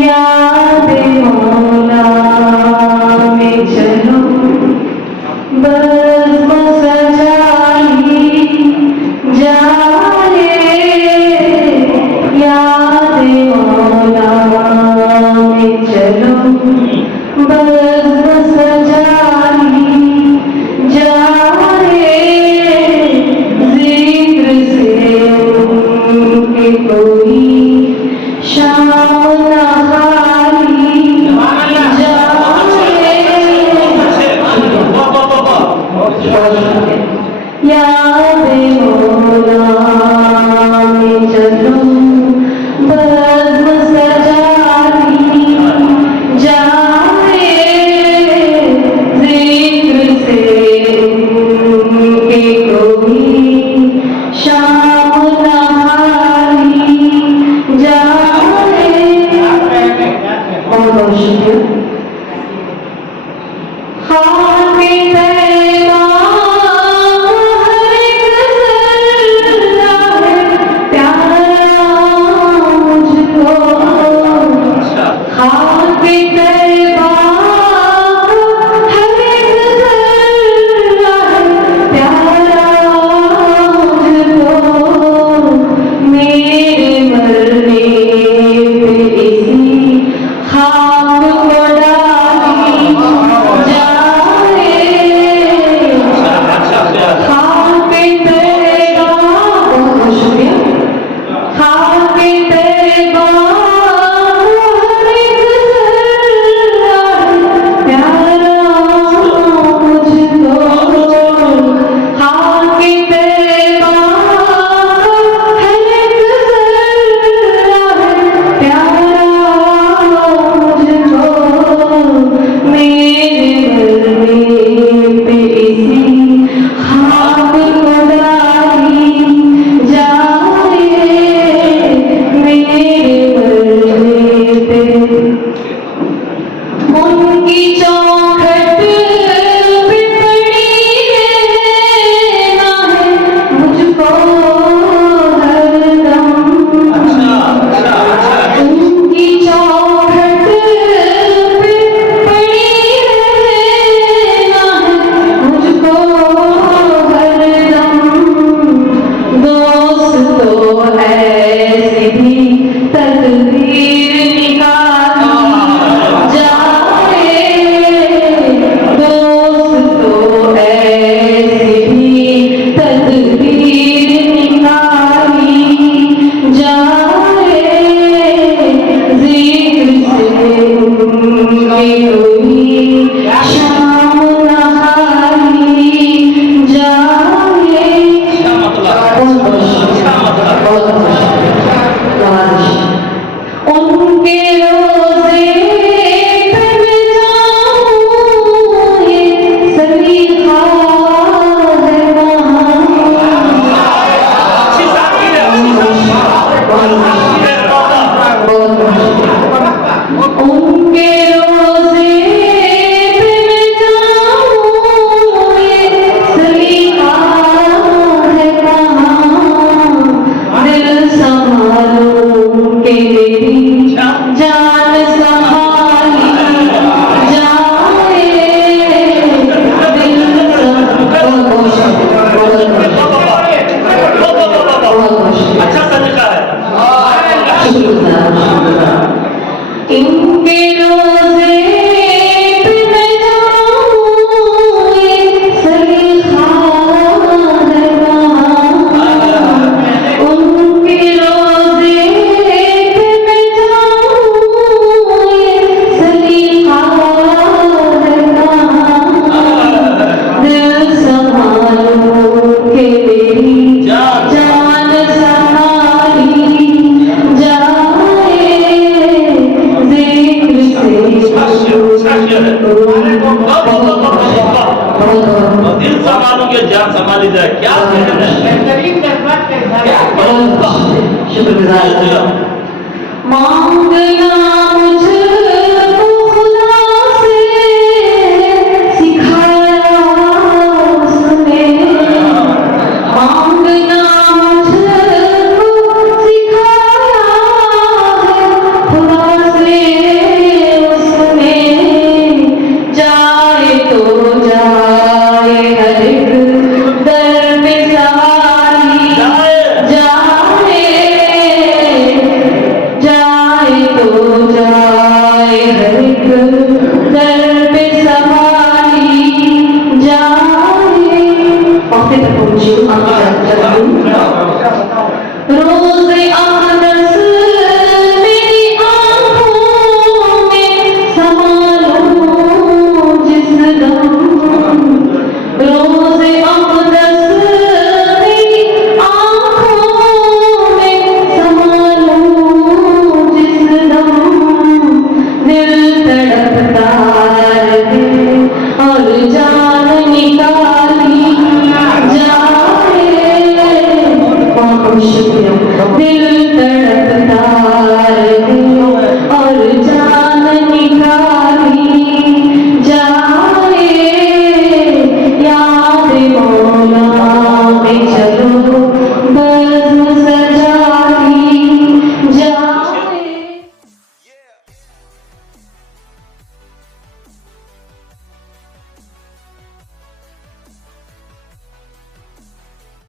याद मौला में चलो बज़्म सजाई जाए। याद मौला में चलो बज़्म सजाई जाए। ज़िक्र से उनके कोई शाम न खाली जाए। याद मौला में चलो बज़्म सजाई जाए। ज़िक्र से उनके कोई शाम न खाली जाए। बहुत बहुत शुक्रिया। खाके तैबा हर एक ज़र्रा है प्यारा मुझको। खाके तैबा हर एक ज़र्रा है प्यारा मुझको। मेरे मरने पे इसी खाक को डाली जाए। खाके तैबा बहुत शुक्रिया। खाके तैबा हर एक ज़र्रा है प्यारा मुझको। खाके तैबा हर एक ज़र्रा है प्यारा मुझको। मेरे मरने पे इसी खाक को डाली जाए। मेरे मरने पे उनकी चौखट पे पड़ी रहना है मुझको हरदम। उनकी चौखट पे पड़ी रहना है मुझको हरदम। दोस्त तो ऐसी भी तकदीर निकाली जाए। दोस्त तो ऐसी भी तकदीर निकाली जाए। ज़िक्र से उनकी कोई शाम न खाली जाए। उनके रोज़े पे मैं जाऊँ ये सलीका है वहाँ। उनके रोज़े पे मैं जाऊँ ये सलीका है वहाँ। दिल संभालो के मेरी जान संभाली जाए। दिल अच्छा तरीका है। इनके रोज़े पे मैं जाऊँ ये सलीका है वहाँ। उनके रोज़े पे मैं जाऊँ ये सलीका है वहाँ। दिल संभालो के मेरी जान संभाली जाए। ज़िक्र से दिल संभालोगे जान संभाली जाए। क्या शुक्रगुजार। मांगना मुझको खुदा से सिखाया उसने। मांगना मुझको सिखाया है खुदा से एक दर पे सवारी जाए वक्त तक पहुंची